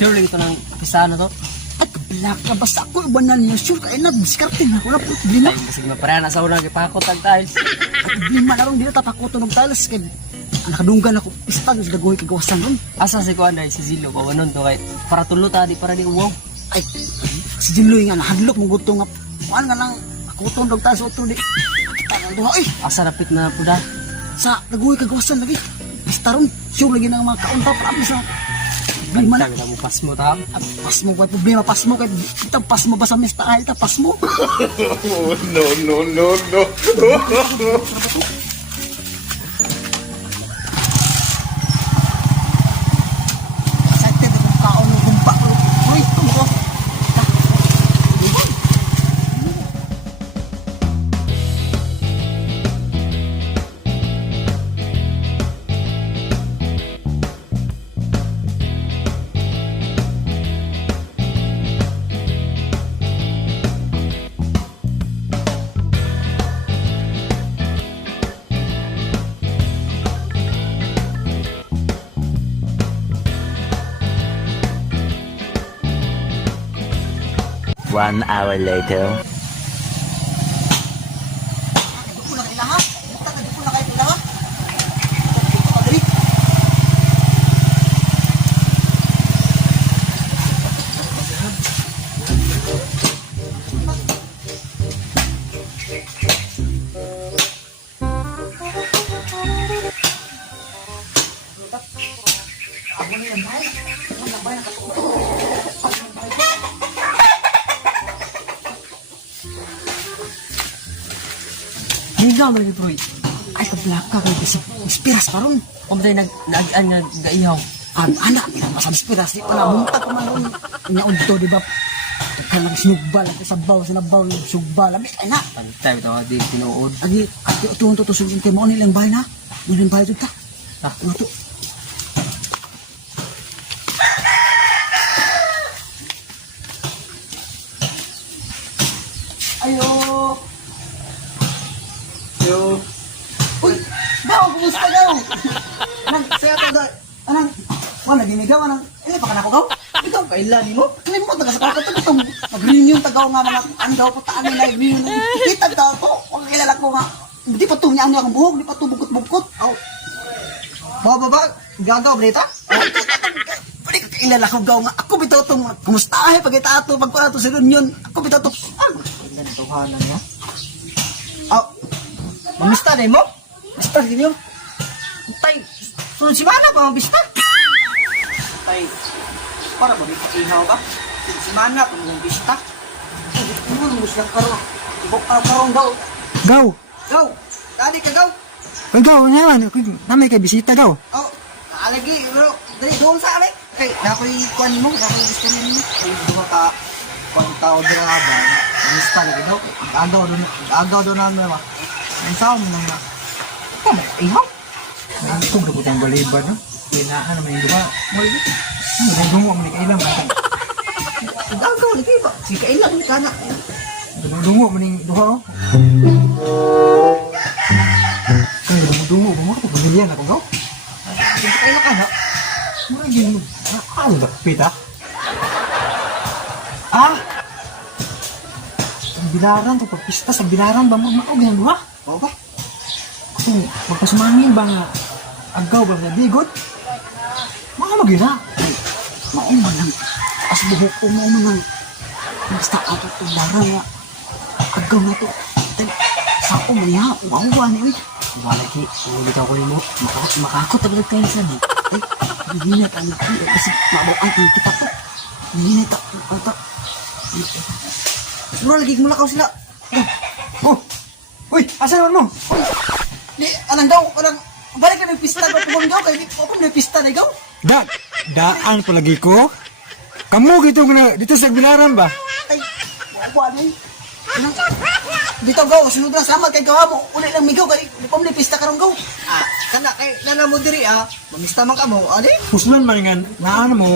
Sure lang ito ng pisahan na to. Ay, kabilak ka. Basta ako ibanan niya. Sure ka, na. Diskarte na. Wala po problema. Ay, basig mapareha na sa unang ipakot ang tiles. Ay, problema na rin. Di na tapakoto ng tiles. Kaya, nakadunggan ako. Pista, gagoy kagawasan ron. Asa si Kuan ay si Zilo ko anon to kay para tulo ta di para di uwaw. Ay, si Jinloy nga, nahadlok mong gusto nga. Kuhaan nga lang, akutong ng tiles otro di. Kita nga doha, ay. Asa rapit na puda. Sa gagoy kagawasan lagi. Pista ron. Sure lagi ng mga kaunta. Parang sa problema na. Tabi mo pas mo ta. Pas mo kay problema, pas mo kay kita pas mo ba sa mesta ay ta pas mo. Oh, no. Excited ako kaon ng gumpa ko. Uy, tumo ko. One hour later. Dito na kay lahat. Dito na kay lahat. Dito ka diri. Ako na yan, bay. Ako na, bay, nakatuwa. Hinga man ni Troy. Ay, kablak ka kay ispiras pa ron. Umtay nag-an nga gaihaw. Ang anak, masang ispiras. Di pa na, muntag ko man ron. Inya-unto, di ba? Kaya nag-sinugba lang, sabaw, sinabaw, sugba lang. Ay na, Tabi to di tinuod. agi, atuon to sugin kay mo nilang bahay na. Nilang bahay dito ta. Ah. Ano to? Ayo. Ayo. Uy, daw, kumusta daw? Anang, saya to daw. Anang, wala, ginigaw, anang, pa ka na ko gaw? Ikaw, kailan mo? Kailan mo, taga sa kakot, itong nag-reunion tagaw nga mga, ang daw po taan nila, reunion. Kita daw to, kung kilala ko nga, di pa to niya akong buhok, di pa to bukot-bukot. Aw. Baba, gagaw, Breta? Pwede ka kilala ko gaw nga, ako bitaw tong, kumusta ay, pag itato, pagkuha to sa reunion, ako bitaw to, Ilan tuhanan niya? aw, mamista rin mo? Mista rin yun? Tay, sunod si Mana pa, mabista? Tay, para ba dito ihaw ba? Si Mana pa, mabista? Ano mo siya karoon? Karoon daw. Gaw! Gaw! Dali ka gaw! Gaw, naman. Namay kay bisita, gaw. Oh, naalagi, pero dali doon sa amin. Kay, nakoy kwan mo, nakoy gusto mo. Ay, duha ka, kwan tao dira ba? Mista rin daw. Agaw doon namin naman. Ang sao mo naman. Kamo, ihaw? Kung dapat ang baliban, no? Kailangan naman yung duha. Dungo mo ni kailang. Agaw, lagi ba? Si kailan ni kana. Dungo mo ni duha, oh. Kaya dungo mo ko pamilya ako, gaw. Si kailan kana. Mura yun. Ano ba? Pita? Ah! Ang bilaran to, pagpista sa bilaran ba mo makaw yan, duha? Oo ba? Kung magpasumangin ba nga agaw ba nga bigot? Mga magina. Mauman lang. As buhok ko mauman lang. Basta ako itong larang nga. Agaw na to. Sa ako maya, uwawa ni uy. Malaki, ulit ako mo. Makakot agad kayo sa mo. Ay, hihinat ang laki. Kasi mabuang ang kita to. Hihinat ang ta. Siguro lagi mula sila. Oh! Uy! Asa naman mo? Uy, di, anang daw, anang, balik ka ng pista ko kumang daw, kaya di ko may pista na ikaw. Daan palagi ko. Kamu gitu na dito sa bilaran ba? Ay, buwan eh. Anang, dito gaw, sunod lang sama kay gawa mo. Uli lang migaw, kaya di pa may pista karong gaw. Ah, kana, kay nana mo diri mamista man ka mo, adi? Husman malingan na ano mo.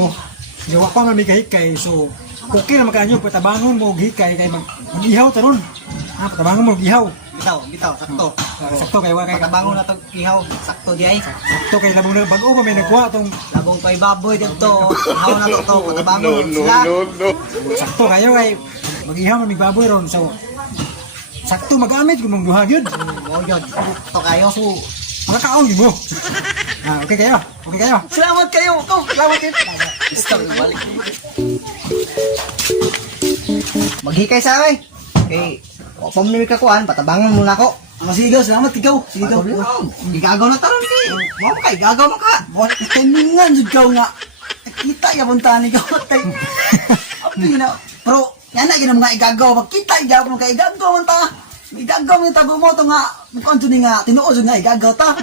Yawa pa man may kahikay so okay na makanyo patabangon mo og hikay kay mag-ihaw taron. Ah, patabangon mo og ihaw. Bitaw, sakto. Sakto kay wa kay Pagkabangon na to ihaw, sakto di ay. sakto kay labong na bag-o pa may nagkuha tong Labong kay baboy dito. Ihaw na to, pagkabangon No, sila. no, no. sakto kayo kay mag-ihaw na may baboy ron. So sakto magamit kung mong buhag yun. Oh, yun. Sakto kayo. So makakaon di mo. Okay kayo. Okay kayo. Salamat kayo. Salamat kayo. Balik. Maghikay sa akin. Okay. O, pamimili ka kuhan, patabangan muna ako. Masigaw, salamat ikaw. Sigaw. Igagaw na taron kay. Mo kay gagaw mo ka. Mo tiningan sigaw nga. Kita ya puntahan ikaw. Abi na. Pero yan na ginam nga igagaw. Magkita igagaw mo kay igagaw man ta. Igagaw mo tago mo to nga. Mukhang to ni nga tinuod nga igagaw ta.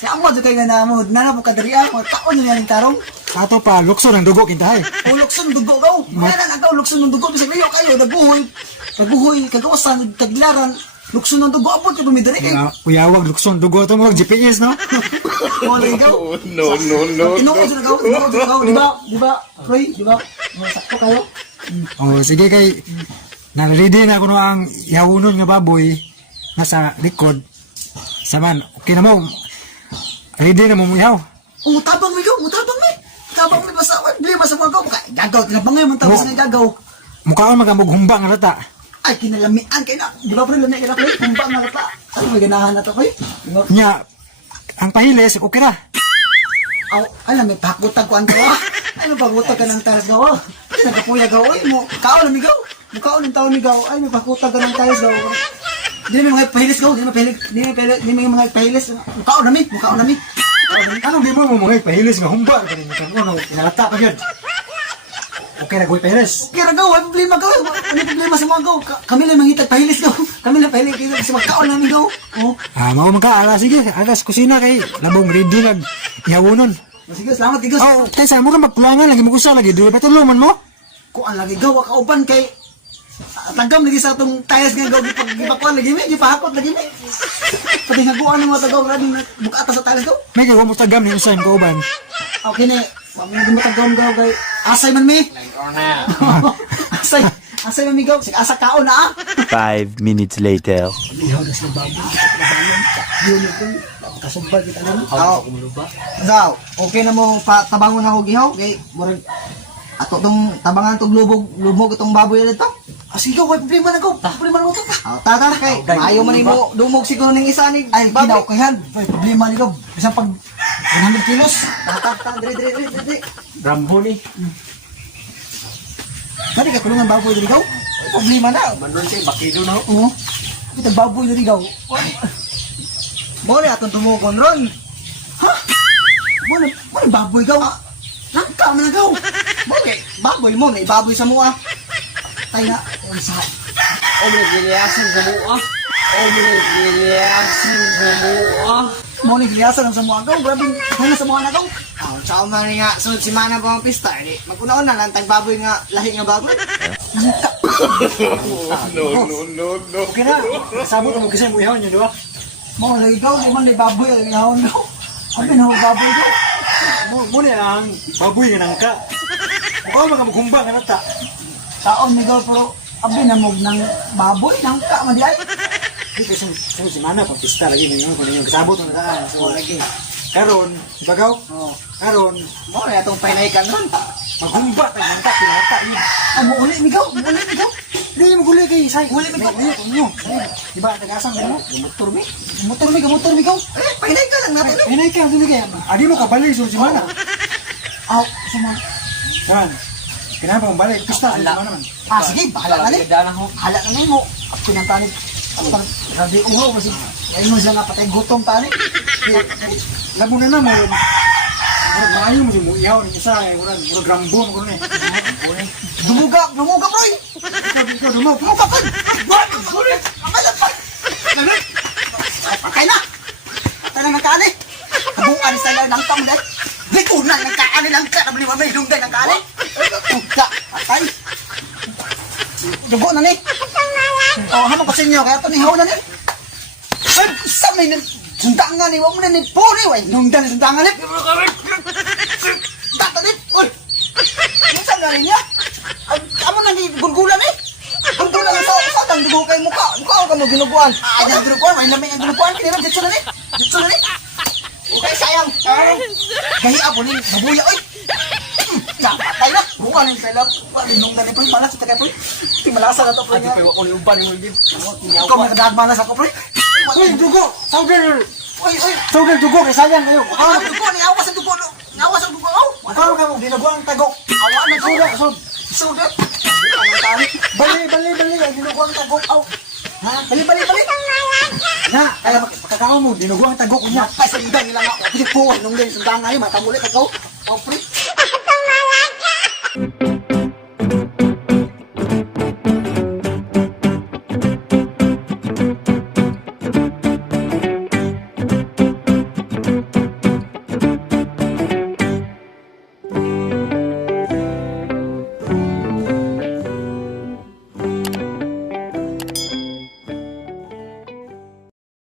Si amo jud kay nga namo. Nana po kadariya. Taon niya ning tarong. Ato pa lukso ng dugo kintahay. Ulokson dugo gaw. Mana nagaw lukson ng dugo bisag layo kayo daguhoy. Daguhoy kagawasan taglaran. Lukson ng dugo abot kay bumidari kay. Uyawag lukso ng dugo to mo GPS no. Wala ikaw. No, no, no, no. Tinuod jud gaw, tinuod jud gaw, di ba? Di ba? Roy, di ba? Sakto kayo. Oh sige kay na-ready na ko no ang yahunon nga baboy nasa likod. Saman okay na mo. Ready na mo ihaw. Mutabang mi gaw, mutabang mi. Tabang mi basta di basta mo gaw. Gagaw tinabangay man tapos nga gagaw. Mukhaon magamog humba nga lata. Ay kinalamian kay na. Di ba pre lami kay na pre? Kumba nga lata. Ano may ganahan na to pre? Nya ang pahilis okay ra. Aw, alam may pakutan ko ang gawa. Ay pakutan ka ng talas gawa. Ay nagapuya gawa ay mo. Kaon mi gaw. Mukaon ng taon mi gaw. Ay may pakutan ka ng talas gawa. Di may mga pahilis gaw, di may mga pahilis. Mukaon nami. Anong di mo mo pahilis nga humba ka rin kan uno inalata pa gyud. Okay na goy pahilis. Kira gaw, ay problema gaw. Ano problema sa mga gaw? Kami lang mangitag pahilis gaw. Kami lang pahilis kasi magkaon namin gaw. Oh. Mao man ka ala sige alas kusina kay labong ready nag ihawonon. Sige, salamat tigos. Oh, kaysa mo ka magpulangan lagi mo kusa lagi di ba tulungan mo? Kuan lagi gaw ka uban kay tagam lagi sa atong tayas nga gaw gipakuan lagi mi, gipahakot lagi mi. Pati nga kuan ang mga tagaw rading bukata sa tayas gaw. May gawa mo tagam ni usay mo kauban. Okay ni, mami mo tagam gaw kay asay man mi. Asay man mi gaw, sig asa kaon na ah. 5 minutes later. Ihaw na sa baboy. Yun ito. Kasubad kita lang. Aw. Zaw, okay na mo tabangon ako gihaw kay murag ato tong tabangan tong lubog itong baboy na dito. Sige, wala problema na ko. Problema na mo ito. Tata, kay ayaw man mo dumog siguro ng isa ni ay ginaw kay han. Problema ni ko. Isang pag 100 kilos. Tata, dire. Rambo ni. Kani ka kulungan baboy diri gaw? Problema na. Bandon siya, bakido na. Oo. Ito baboy diri gaw. Mo ni atong tumugon ron. Ha? Mo ni baboy gaw. Langka man gaw. Mo ni baboy mo ni baboy sa mua. Tay na unsa. Obre, giliasin sa mua. Mo ni gliasan sa mua gaw. Grabe, hanga sa mua na gaw. Sa man nga sunod si mana pa ang pista maguna na lang tag baboy nga lahi nga baboy. No, no, no, no. Okay na. Kasabot mo kasi mo ihaw niyo di ba? Mo lagi gaw, di man ni baboy ang gawon gaw. Abi na baboy gaw. Mo ni ang baboy nga nangka. Mukhaon magamog nga lata. Taon ni gaw pero abi na mo nang baboy nang ka man di ay. Di kasi si mana pag pista lagi ninyo kun ninyo kasabot na daan. So lagi. Karon, bagaw. Oh, karon Mo na atong painaykan ron. maghumba kay nangka pinata ni. Amo uli mi gaw, uli mi gaw. Di mo guli kay say. Uli mi gaw. Inyo. Di ba tagasang mo? Motor mi gaw. Painay ka lang natin. Inay ka dili kay. Adi mo ka balik so si mana. Aw, suma. Kan. Kenapa mo balik pista si mana man? Sige, bahala na ni. Hala na ni mo. Pinantani. Ang sabi uhaw kasi ay mo siya nga patay gutom tani. Labo na mo. Maayo mo si mo ihaw ni isa ay murag rambo mo kuno eh. Dumuga boy. Ikaw dumog. Dumuga boy. What? Sorry. Akala pa. Patay na. Patay na ng kaani. Kabukan sa lang ng tamo dai. Bikunan ng kaani lang ka. Nabali mamay dungday ng kaani. Puta. Patay. Dugo na ni. Oh, hamo ko sa inyo kaya to ni haw na ni. Ay, sa may sundangan ni, wag mo na ni puri, way. Nungdan ni sundangan ni. Dato ni, uy. Minsan na rin niya. Amo na ni gulgulan eh. Gulgulan na sa tang dugo kay mukha. Mukha ka mo ginuguan. Ay, ang ginukuan, may lamig ang ginukuan, kinira, ditso na ni. Ditso na ni. Okay, sayang. Gahiya po ni, mabuya, oy. Patay na. Bukan yung kailang, parinong na ni Pre, malas ito kay Pre. Iti malasa na to, Pre. Adi pero ako ni uban mo din. Ikaw may kadahag malas ako, Pre. Uy, dugo! Sauder! Oy, oy. Sauder, dugo! Kaya sayang kayo. Ah, dugo, ni awas ang dugo, no. Awas ang dugo, oh. Mukha ka mo, dinugo ang tagok. Awa na to. Suda, sud. Sudat. Ang tali. Bali, ang dinugo ang tagok. Aw. Ha? Bali. Na, kaya pagkakaon mo, dinugo ang tagok niya. Ay, sa indang nila nga. Pili po, nung din, sundang ngayon, matamulit ako. Oh, Pre.